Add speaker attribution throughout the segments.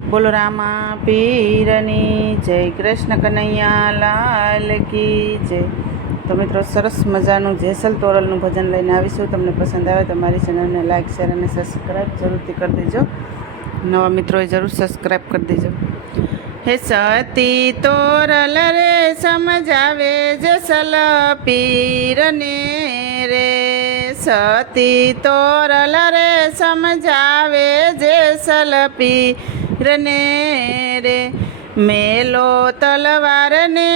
Speaker 1: બોલો રામા પીરની જય, કૃષ્ણ કનૈયા લાલ કી જય. તો મિત્રો, સરસ મજાનું જેસલ તોરલનું ભજન લઈને આવીશું. તમને પસંદ આવે તો મારી ચેનલને લાઇક શેર અને સબસ્ક્રાઈબ જરૂરથી કરી દેજો. નવા મિત્રોએ જરૂર સબસ્ક્રાઈબ કરી દેજો. હે સતી તોરલ રે, સમજાવે જેસલ પીરને રે. સતી તોરલ રે, સમજાવે જેસલ પીરને રે, મેલો તલવારને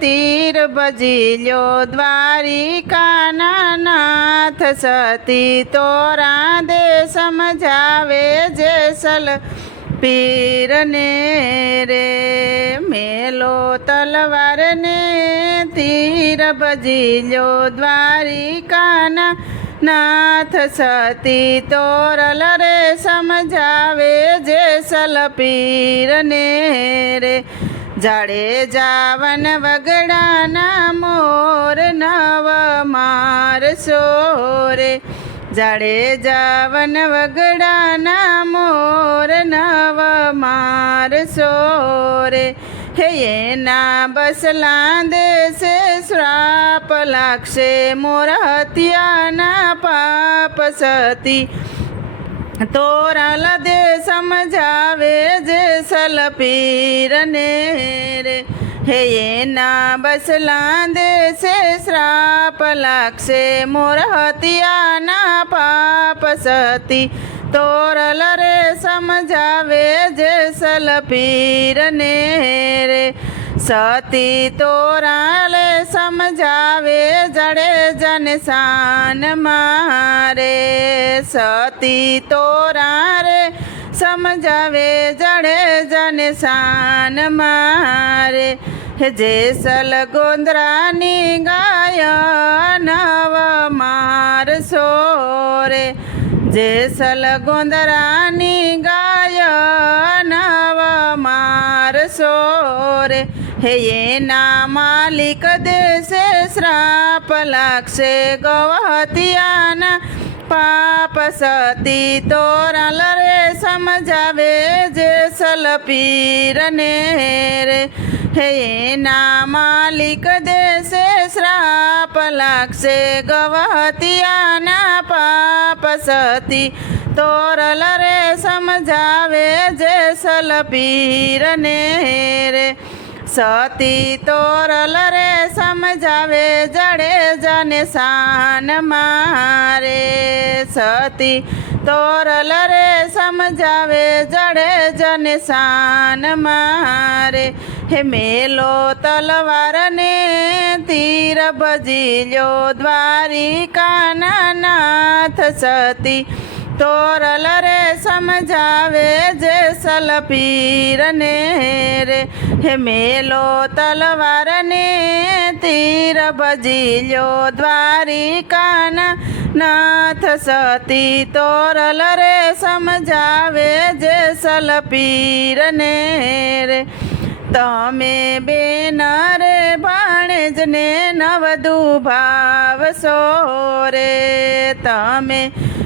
Speaker 1: તીર બજીલ્યો દ્વારિકાના નાથ સતી તોરા દે સમજાવે જેસલ પીરને રે, મેલો તલવારને તીર બજીલ્યો દ્વારિકાના નાથ સતી તોરલ રે પીરને રે. જાડે જાવન વગડાના મોર નવ માર સોરે. જાડે જાવન વગડાના મોર નવ માર સોરે. હે એના બસલા દેશે શ્રાપ લાગશે મોર હત્યાના પાપ સતી. તોરાલ દે સમજાવે જે સલપીરને રે હે એના બસલા દેશે શ્રાપ લાગશે મોર હત્યાના પાપ સતી તોરલ રે સમજાવે જે સલપીરને રે સતી તોરાલે સમજાવે જડે જન શાન મારે સતી તોરા રે સમજાવે જડે જન શાન મારે જેસલ ગોંદરાની ગાય નવ માર સોરે જેસલ ગોંદરાની ગાય નવ માર સોરે હે એના માલિક દેશે શ્રાપ લાગશે ગવહતિયાના પાપ સતી તોરલ રે સમજાવે જે સલપીરને રે હે એના માલિક દેશે શ્રાપ લાગશે ગવહતિયાના પાપ સતી તોરલ રે સમજાવે જે સલપીરને રે સતી તોરલ રે સમજાવે, જડે જને શાન મારે. સતી તોરલ રે સમજાવે, જડે જને શાન મારે. હે મેલો તલવારને તીર બજીલ્યો દ્વારિકાના નાથ સતી તોરલ રે સમજાવે જે સલપીરને રે હે મેલો તલવારને તીર બજીલ્યો દ્વારિકાના નાથ સતી તોરલ રે સમજાવે જે સલપીરને રે તમે બેન રે ભાણેજને નવદુ ભાવશો રે તમે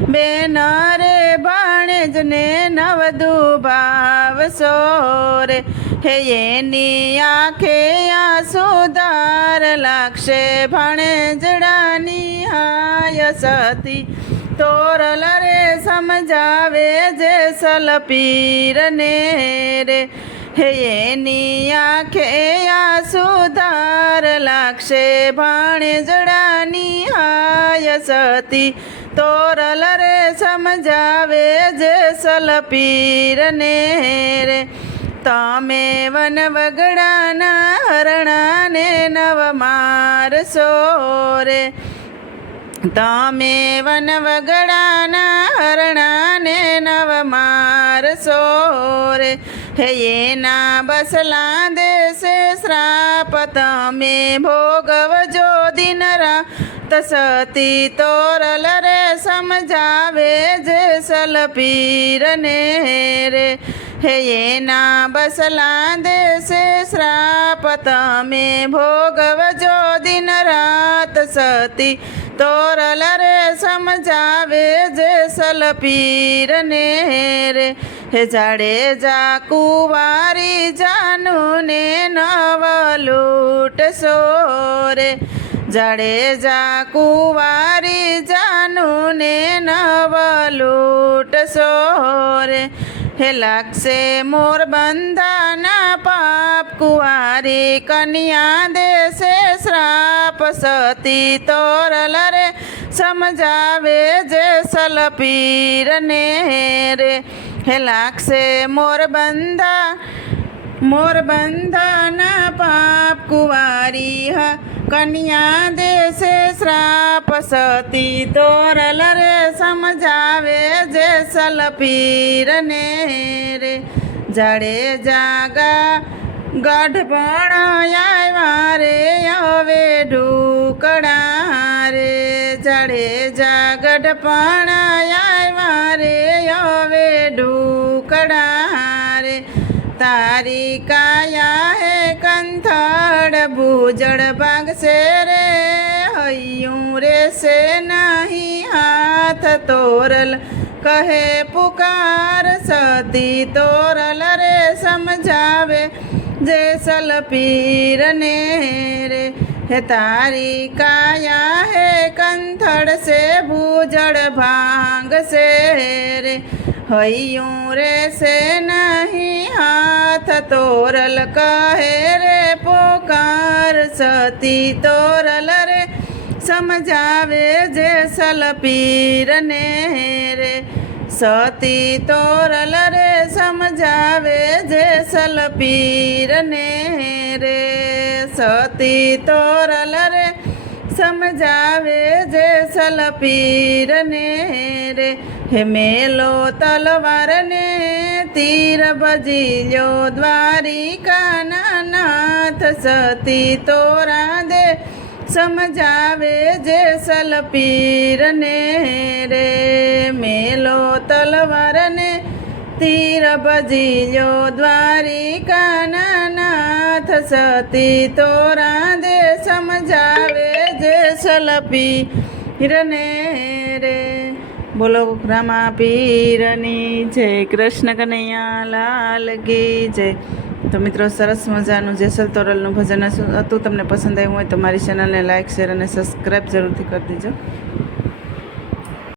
Speaker 1: બેન રે ભાણેજને નવધુ ભાવશો રે હે એની આંખે સુધાર લાગશે ભાણેજડાની હાય સતી. તોરલ રે સમજાવે જે સલપીરને રે. હે એની આંખે સુધાર લાગશે ભાણેજડાની હાય સતી. તોરલ રે સમજાવે જે સલપીરને રે તમે વન વગડાના હરણાને નવ મારશો રે તમે વન વગડાના હરણાને નવ મારશો રે હે એના બસલા દેશે શ્રાપ તમે ભોગવજો દિન રાત સતી તોરલ રે સમજાવે જે સલપીરને રે. હે એના બસલા દેશે શ્રાપ, તમે ભોગવજો દિન રાત સતી તોરલ રે સમજાવે જે સલપીરને રે. હે જાડેજા કુવારી જાનું ને નવ લૂટશો રે. જાડેજા કુંવારી જાનું ને નવ લૂટશો રે હે લાગશે મોર બંધાના પાપ કુંવારી કન્યા દેશે શ્રાપ સતી તોરલ રે સમજાવે જે સલપીરને રે હે લાગશે મોર બંધા મોર બંધના પાપ કુંવારી હ કન્યા દેશે શ્રાપ સતી તોરલ રે સમજાવે જે સલપીરને રે જડે જાગા ગઢપણ આવ્યા રે હવે ઢુકડા રે જડે જા ગઢપણ આવ્યા રે હવે ઢુકડા તારી કાયા હે કંથળ ભૂજળ ભાગશે રે હૈયું રેશે નહીં હાથ તોરલ કહે પુકાર સતી તોરલ રે સમજાવે જે સલપીરને રે હે તારી કાયા હે કંથળ સે ભૂજળ ભાંગશે રે હૈયું રેશે નહીં હાથ તોરલ કહે રે, પોકાર સતી તોરલ રે, સમજાવે જે સલપીરને રે. સતી તોરલ રે, સમજાવે જે સલપીરને રે. સતી તોરલ રે, સમજાવે જે સલપીરને રે. હે મેલો તલવારને તીર ભજીલ્યો દ્વારિકાના નાથ સતી તોરા દે સમજાવે જે સલપીરને રે. મેલો તલવારને તીર ભજીલ્યો દ્વારિકાના નાથ સતી તોરા દે સમજાવે જે સલપીરને રે. બોલો રામા પીરની જય, કૃષ્ણ કનૈયા લાલ કી જય. તો મિત્રો, સરસ મજાનું જેસલ તોરલનું ભજન હતું, તમને પસંદ આવ્યું હોય તો મારી ચેનલને લાઇક શેર અને સબસ્ક્રાઈબ જરૂરથી કરી દેજો.